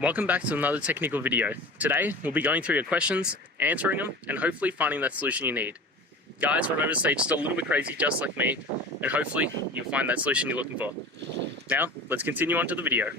Welcome back to another technical video. Today, we'll be going through your questions, answering them, and hopefully finding that solution you need. Guys, remember to stay just a little bit crazy just like me, and hopefully you'll find that solution you're looking for. Now, let's continue on to the video.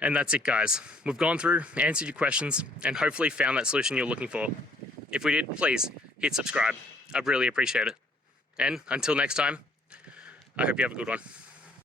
And that's it, guys. We've gone through, answered your questions, and hopefully found that solution you're looking for. If we did, please hit subscribe. I'd really appreciate it. And until next time, I hope you have a good one.